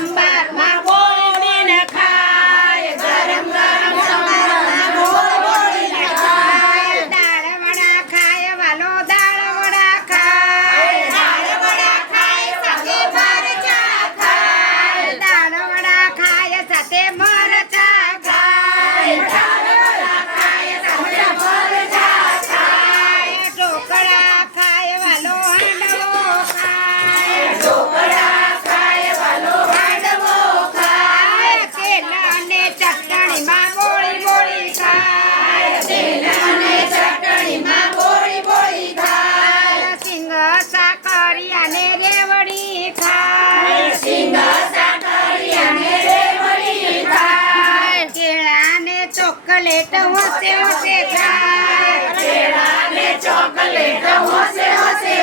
સંભારમાં બોળીને ખાય ગરમ ગરમ સંભારમાં બોળીને ખાય દાળ વડા ખાય વાલો દાળ વડા ખાય દાળ વડા ખાય સાથે મરચા ખાય દાળ વડા ખાય સાથે મરચા ખાય દાળ વડા ખાય સાથે મરચા ખાય ઢોકળા ખાય વાલો હાંડવો ખાય ઢોકળા ખાય વાલો હાંડવો ખાય તેલ અને ચટણીમાં બોળી બોળી ખાય તેલ અને ચટણીમાં બોળી બોળી ખાય સિંગ સાકરિયાને રેવડી ખાય સિંગ સાકરિયાને રેવડી ખાય કેળાને ચોકલેટ હોશે હોશે ખાય કેળાને ચોકલેટ હોશે હોશે